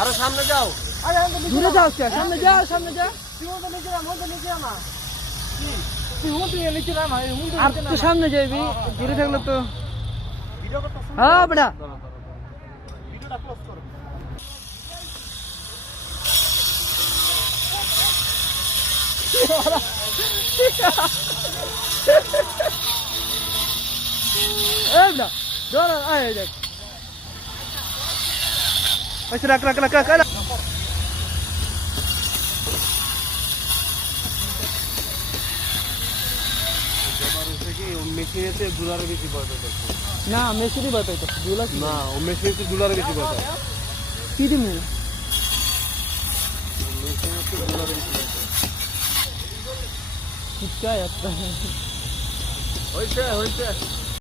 আরে সামনে যাও, দূরে যাও, সামনে যাও, সামনে যাও। আর তো সামনে যাবি, দূরে থাকলে তো হ্যাঁ বেটা। রাখ রাখ রাখ রাখ। মেশিনেতে দুলারে বেশি ভয় পাইতো না, মেশিনই ভয় পাইতো দুলা না, ও মেশিনেতে দুলারে বেশি ভয় পায়। কি দিমু মেশিনেতে দুলারে বেশি ভয় পায়। চিৎকার একটা হইছে হইছে।